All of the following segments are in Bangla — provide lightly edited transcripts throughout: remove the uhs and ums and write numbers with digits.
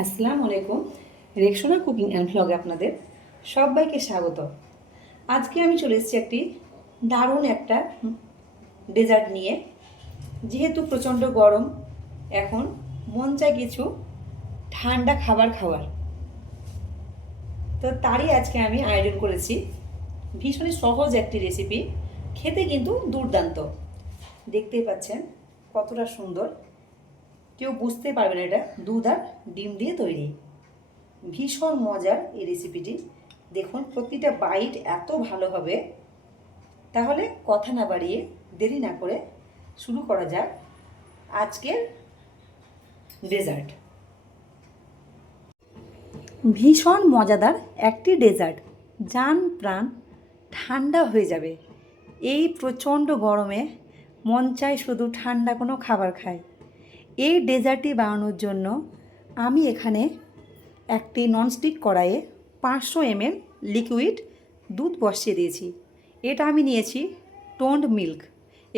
আসসালামু আলাইকুম। রেক্সোনা কুকিং অ্যান্ড ভ্লগে আপনাদের সবাইকে স্বাগত। আজকে আমি চলে এসেছি একটি দারুণ একটা ডেজার্ট নিয়ে। যেহেতু প্রচণ্ড গরম, এখন মন চায় কিছু ঠান্ডা খাবার খাওয়ার, তো তারই আজকে আমি আয়োজন করেছি ভীষণই সহজ একটি রেসিপি, খেতে কিন্তু দুর্দান্ত। দেখতেই পাচ্ছেন কতটা সুন্দর, কেউ বুঝতে পারবে না এটা দুধ আর ডিম দিয়ে তৈরি। ভীষণ মজার এই রেসিপিটি, দেখুন প্রতিটা বাইট এত ভালো হবে। তাহলে কথা না বাড়িয়ে দেরি না করে শুরু করা যাক আজকের ডেজার্ট। ভীষণ মজাদার একটি ডেজার্ট, জান প্রাণ ঠান্ডা হয়ে যাবে। এই প্রচণ্ড গরমে মন চায় শুধু ঠান্ডা কোনো খাবার খায়। এই ডেজার্টটি বানানোর জন্য আমি এখানে একটি ননস্টিক কড়াইয়ে 500 ml লিকুইড দুধ বসিয়ে দিয়েছি। এটা আমি নিয়েছি টোন্ড মিল্ক।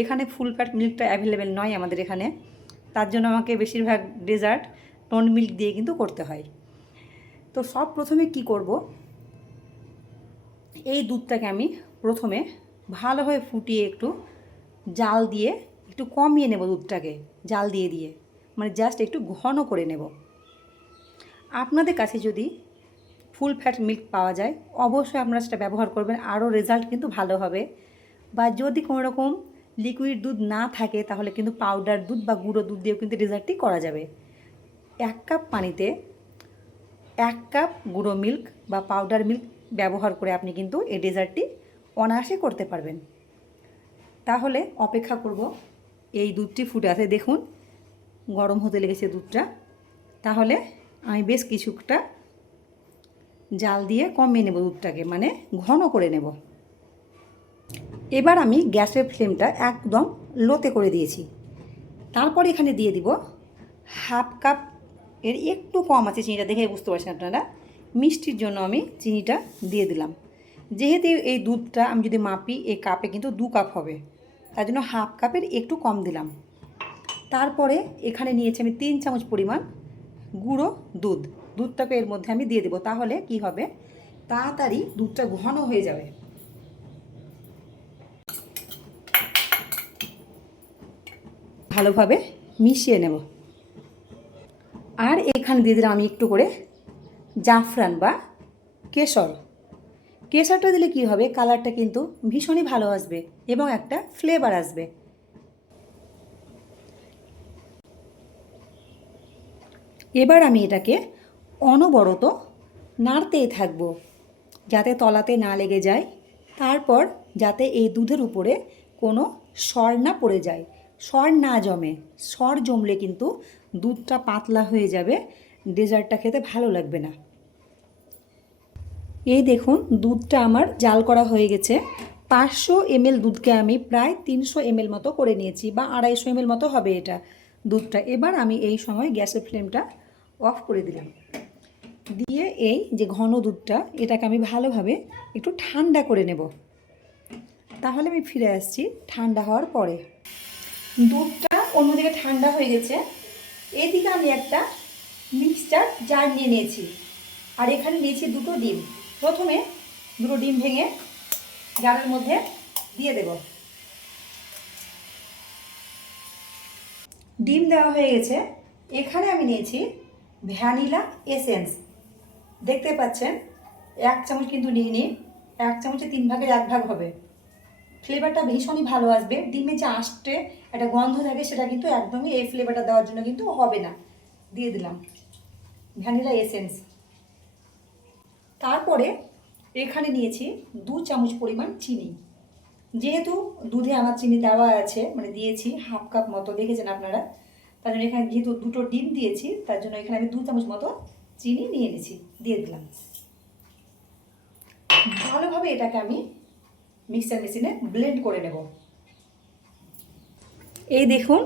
এখানে ফুল ফ্যাট মিল্কটা অ্যাভেলেবেল নয় আমাদের এখানে, তার জন্য আমাকে বেশিরভাগ ডেজার্ট টোন্ড মিল্ক দিয়ে কিন্তু করতে হয়। তো সব প্রথমে কি করব, এই দুধটাকে আমি প্রথমে ভালোভাবে ফুটিয়ে একটু জাল দিয়ে একটু কমিয়ে নেব দুধটাকে, জাল দিয়ে দিয়ে মানে জাস্ট একটু ঘন করে নেব। আপনাদের কাছে যদি ফুল ফ্যাট মিল্ক পাওয়া যায় অবশ্যই আপনারা সেটা ব্যবহার করবেন, আরও রেজাল্ট কিন্তু ভালো হবে। বা যদি কোনো রকম লিকুইড দুধ না থাকে তাহলে কিন্তু পাউডার দুধ বা গুঁড়ো দুধ দিয়েও কিন্তু রেজাল্টটি করা যাবে। 1 কাপ পানিতে 1 কাপ গুঁড়ো মিল্ক বা পাউডার মিল্ক ব্যবহার করে আপনি কিন্তু এই ডেজার্টটি অনায়াসে করতে পারবেন। তাহলে অপেক্ষা করব এই দুধটি ফুটে আসে, দেখুন গরম হতে লেগেছে দুধটা। তাহলে আমি বেশ কিছুটা জাল দিয়ে কমিয়ে নেব দুধটাকে, মানে ঘন করে নেব। এবার আমি গ্যাসের ফ্লেমটা একদম লোতে করে দিয়েছি। তারপর এখানে দিয়ে দিব 1/2 কাপ, এর একটু কম আছে চিনিটা, দেখে বুঝতে পারছেন আপনারা। মিষ্টির জন্য আমি চিনিটা দিয়ে দিলাম। যেহেতু এই দুধটা আমি যদি মাপি এই কাপে কিন্তু 2 কাপ হবে, তার জন্য 1/2 কাপের একটু কম দিলাম। তারপরে এখানে নিয়েছি আমি 3 চামচ পরিমাণ গুঁড়ো দুধ। দুধটাকে এর মধ্যে আমি দিয়ে দেবো, তাহলে কি হবে তাড়াতাড়ি দুধটা ঘন হয়ে যাবে। ভালোভাবে মিশিয়ে নেব। আর এখানে দিয়ে দিলাম আমি একটু করে জাফরান বা কেশর। কেশরটা দিলে কি হবে, কালারটা কিন্তু ভীষণই ভালো আসবে এবং একটা ফ্লেভার আসবে। এবার আমি এটাকে অনবরত নাড়তেই থাকবো যাতে তলাতে না লেগে যায়, তারপর যাতে এই দুধের উপরে কোনো সর না পড়ে যায়, সর না জমে। সর জমলে কিন্তু দুধটা পাতলা হয়ে যাবে, ডেজার্টটা খেতে ভালো লাগবে না। এই দেখুন দুধটা আমার জাল করা হয়ে গেছে। 500 ml দুধকে আমি প্রায় 300 ml মতো করে নিয়েছি, বা 250 ml মতো হবে এটা দুধটা। এবার আমি এই সময় গ্যাসের ফ্লেমটা অফ করে দিলাম, দিয়ে এই যে ঘন দুধটা এটাকে আমি ভালোভাবে একটু ঠান্ডা করে নেব। তাহলে আমি ফিরে আসছি ঠান্ডা হওয়ার পরে। দুধটা অন্যদিকে ঠান্ডা হয়ে গেছে, এদিকে আমি একটা মিক্সচার জার নিয়ে নিয়েছি, আর এখানে নিয়েছি 2টো ডিম। প্রথমে 2টো ডিম ভেঙে জারের মধ্যে দিয়ে দেব। ডিম দেওয়া হয়ে গেছে। এখানে আমি নিয়েছি ভ্যানিলা এসেন্স। দেখতে পাচ্ছেন 1 চামচ কিন্তু নিয়ে নিই, 1 চামচে 3 ভাগের 1 ভাগ হবে। ফ্লেভারটা ভীষণই ভালো আসবে। ডিমে যে আষ্টে একটা গন্ধ থাকে সেটা কিন্তু একদমই এই ফ্লেভারটা দেওয়ার জন্য কিন্তু হবে না। দিয়ে দিলাম ভ্যানিলা এসেন্স। তারপরে এখানে নিয়েছি 2 চামচ পরিমাণ চিনি। যেহেতু দুধে আমার চিনি দেওয়া আছে, মানে দিয়েছি 1/2 কাপ মতো, দেখেছেন আপনারা। তার জন্য এখানে যেহেতু 2টো ডিম দিয়েছি তার জন্য এখানে আমি 2 চামচ মতো চিনি নিয়ে নিয়েছি, দিয়ে দিলাম। ভালোভাবে এটাকে আমি মিক্সার মেশিনে ব্লেন্ড করে নেব। এই দেখুন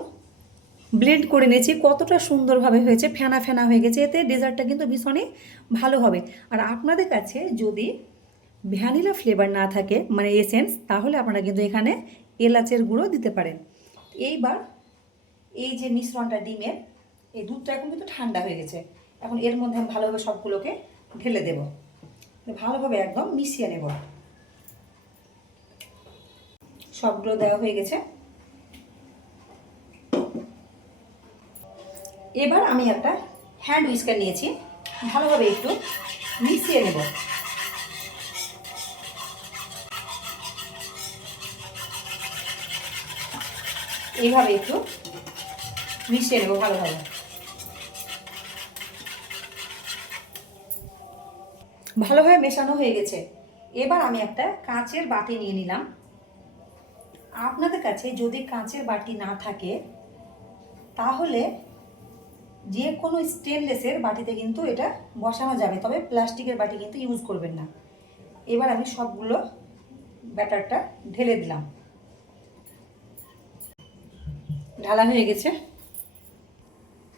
ব্লেন্ড করে নিয়েছি, কতটা সুন্দরভাবে হয়েছে, ফেনা ফেনা হয়ে গেছে। এতে ডেজার্টটা কিন্তু ভীষণই ভালো হবে। আর আপনাদের কাছে যদি ভ্যানিলা ফ্লেভার না থাকে, মানে এসেন্স, তাহলে আপনারা কিন্তু এখানে এলাচের গুঁড়ো দিতে পারেন। এইবার এই যে মিশ্রণটা ডিমের, এই দুধটা এখন কিন্তু ঠান্ডা হয়ে গেছে, এখন এর মধ্যে আমি ভালোভাবে সবগুলোকে ঢেলে দেব, ভালোভাবে একদম মিশিয়ে নেব। সবগুলো দেওয়া হয়ে গেছে। এবার আমি একটা হ্যান্ড উইস্কার নিয়েছি, ভালোভাবে একটু মিশিয়ে নেব। এইভাবে একটু মিশিয়ে নেব ভালোভাবে। ভালোভাবে মেশানো হয়ে গেছে। এবার আমি একটা কাঁচের বাটি নিয়ে নিলাম। আপনাদের কাছে যদি কাঁচের বাটি না থাকে তাহলে যে কোনো স্টেনলেসের বাটিতে কিন্তু এটা বসানো যাবে, তবে প্লাস্টিকের বাটি কিন্তু ইউজ করবেন না। এবার আমি সবগুলো ব্যাটারটা ঢেলে দিলাম। ঢালা হয়ে গেছে।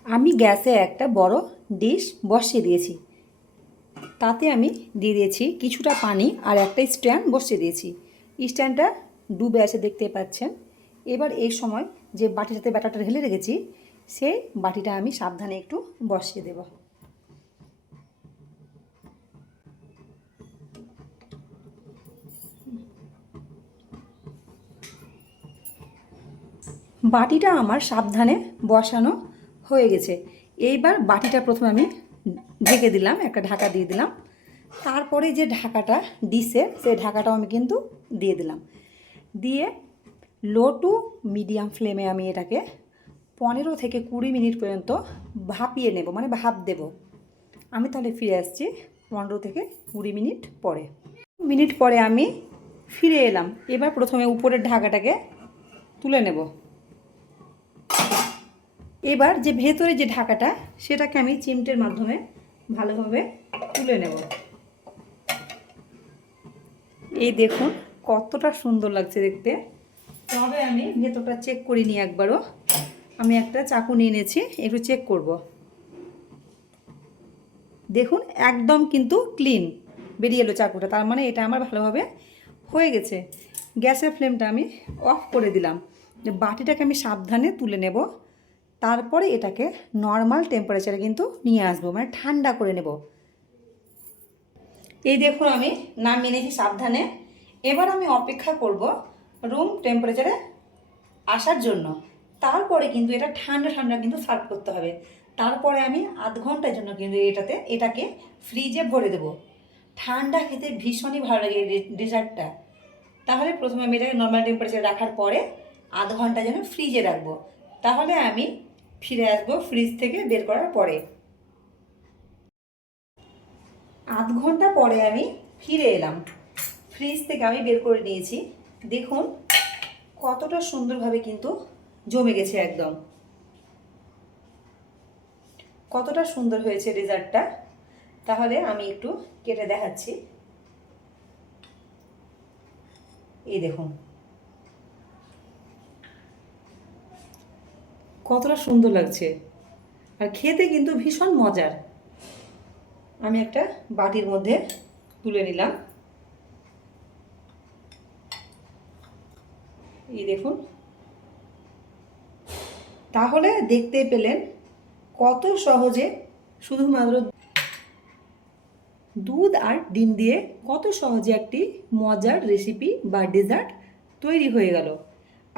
আমি গ্যাসে একটা বড় ডিশ বসিয়ে দিয়েছি, তাতে আমি দিয়ে দিয়েছি কিছুটা পানি আর একটা স্ট্যান্ড বসিয়ে দিয়েছি। স্ট্যান্ডটা ডুবে আছে দেখতে পাচ্ছেন। এবার এই সময় যে বাটিটাতে ব্যাটারটা ঢেলে রেখেছি সেই বাটিটা আমি সাবধানে একটু বসিয়ে দেব। বাটিটা আমার সাবধানে বসানো হয়ে গেছে। এইবার বাটিটা প্রথমে আমি ঢেকে দিলাম, একটা ঢাকা দিয়ে দিলাম। তারপরে যে ঢাকাটা ডিশের সেই ঢাকাটাও আমি কিন্তু দিয়ে দিলাম। দিয়ে লো টু মিডিয়াম ফ্লেমে আমি এটাকে 15 থেকে 20 মিনিট পর্যন্ত ভাপিয়ে নেব, মানে ভাপ দেব। আমি তাহলে ফিরে আসছি 15 থেকে 20 মিনিট পরে। মিনিট পরে আমি ফিরে এলাম। এবার প্রথমে উপরের ঢাকাটাকে তুলে নেব। এবার যে ভেতরে যে ঢাকাটা সেটাকে আমি চিমটের মাধ্যমে ভালোভাবে তুলে নেব। এই দেখুন কতটা সুন্দর লাগছে দেখতে। তবে আমি ভেতরটা চেক করিনি একবারও। আমি একটা চাকু নিয়ে নিয়েছি, একটু চেক করব। দেখুন একদম কিন্তু ক্লিন বেরিয়ে এলো চাকুটা, তার মানে এটা আমার ভালোভাবে হয়ে গেছে। গ্যাসের ফ্লেমটা আমি অফ করে দিলাম। বাটিটাকে আমি সাবধানে তুলে নেব, তারপরে এটাকে নর্মাল টেম্পারেচারে কিন্তু নিয়ে আসবো, মানে ঠান্ডা করে নেব। এই দেখুন আমি নামিয়ে নিয়েছি সাবধানে। এবার আমি অপেক্ষা করব রুম টেম্পারেচারে আসার জন্য। তারপরে কিন্তু এটা ঠান্ডা ঠান্ডা কিন্তু সার্ভ করতে হবে। তারপরে আমি আধ ঘন্টার জন্য কিন্তু এটাকে ফ্রিজে ভরে দেবো। ঠান্ডা খেতে ভীষণই ভালো লাগে এই ডেজার্টটা। তাহলে প্রথমে আমি এটাকে নর্মাল টেম্পারেচারে রাখার পরে আধ ঘন্টার জন্য ফ্রিজে রাখবো। তাহলে আমি ফিরে আসবো ফ্রিজ থেকে বের করার পরে। আধ ঘন্টা পরে আমি ফিরে এলাম। ফ্রিজ থেকে আমি বের করে নিয়েছি। দেখুন কতটা সুন্দরভাবে কিন্তু জমে গেছে একদম। কতটা সুন্দর হয়েছে ডেজার্টটা। তাহলে আমি একটু কেটে দেখাচ্ছি। এই দেখুন কতটা সুন্দর লাগছে, আর খেতে কিন্তু ভীষণ মজার। আমি একটা বাটির মধ্যে তুলে নিলাম। এই দেখুন, তাহলে দেখতে পেলেন কত সহজে শুধুমাত্র দুধ আর ডিম দিয়ে কত সহজে একটি মজার রেসিপি বা ডেজার্ট তৈরি হয়ে গেল।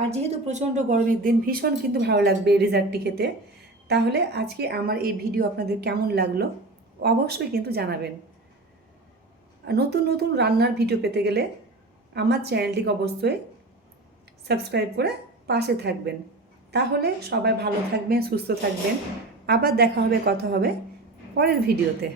আর যেহেতু প্রচণ্ড গরমের দিন ভীষণ কিন্তু ভালো লাগবে এই ডেজার্টটি খেতে। তাহলে আজকে আমার এই ভিডিও আপনাদের কেমন লাগলো অবশ্যই কিন্তু জানাবেন। নতুন নতুন রান্নার ভিডিও পেতে গেলে আমার চ্যানেলটিকে অবশ্যই সাবস্ক্রাইব করে পাশে থাকবেন। তাহলে সবাই ভালো থাকবেন, সুস্থ থাকবেন। আবার দেখা হবে, কথা হবে পরের ভিডিওতে।